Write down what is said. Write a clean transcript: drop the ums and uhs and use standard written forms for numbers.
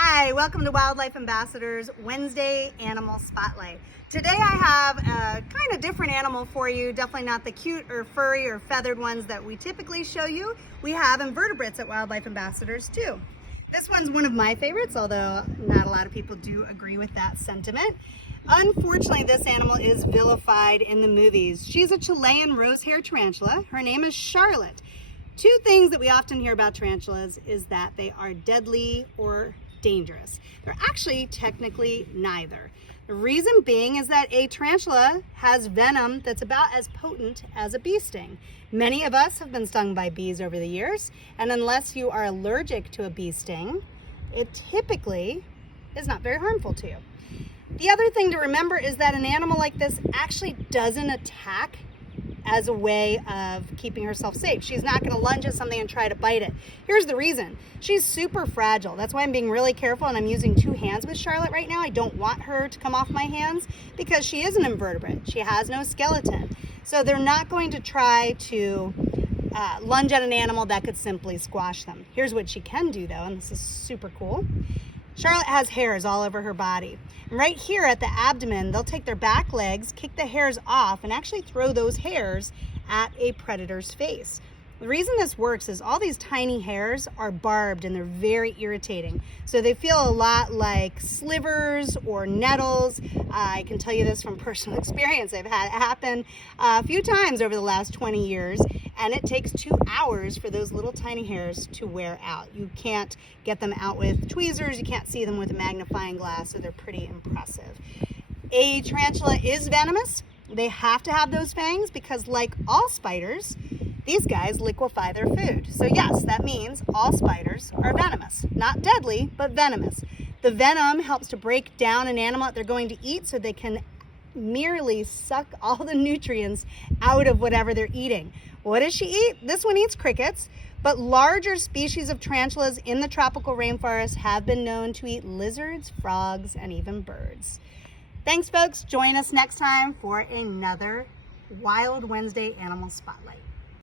Hi, welcome to Wildlife Ambassadors Wednesday Animal Spotlight. Today I have a kind of different animal for you, definitely not the cute or furry or feathered ones that we typically show you. We have invertebrates at Wildlife Ambassadors too. This one's one of my favorites, although not a lot of people do agree with that sentiment. Unfortunately, this animal is vilified in the movies. She's a Chilean rose-haired tarantula. Her name is Charlotte. Two things that we often hear about tarantulas is that they are deadly or dangerous. They're actually technically neither. The reason being is that a tarantula has venom that's about as potent as a bee sting. Many of us have been stung by bees over the years, and unless you are allergic to a bee sting, it typically is not very harmful to you. The other thing to remember is that an animal like this actually doesn't attack as a way of keeping herself safe. She's not going to lunge at something and try to bite it. Here's the reason. She's super fragile. That's why I'm being really careful, and I'm using two hands with Charlotte right now. I don't want her to come off my hands because she is an invertebrate. She has no skeleton. So they're not going to try to lunge at an animal that could simply squash them. Here's what she can do though, and this is super cool. Charlotte has hairs all over her body. And right here at the abdomen, they'll take their back legs, kick the hairs off, and actually throw those hairs at a predator's face. The reason this works is all these tiny hairs are barbed and they're very irritating. So they feel a lot like slivers or nettles. I can tell you this from personal experience. I've had it happen a few times over the last 20 years, and it takes 2 hours for those little tiny hairs to wear out. You can't get them out with tweezers, you can't see them with a magnifying glass, so they're pretty impressive. A tarantula is venomous. They have to have those fangs because, like all spiders, these guys liquefy their food. So yes, that means all spiders are venomous. Not deadly, but venomous. The venom helps to break down an animal that they're going to eat so they can merely suck all the nutrients out of whatever they're eating. What does she eat? This one eats crickets, but larger species of tarantulas in the tropical rainforest have been known to eat lizards, frogs, and even birds. Thanks, folks. Join us next time for another Wild Wednesday Animal Spotlight.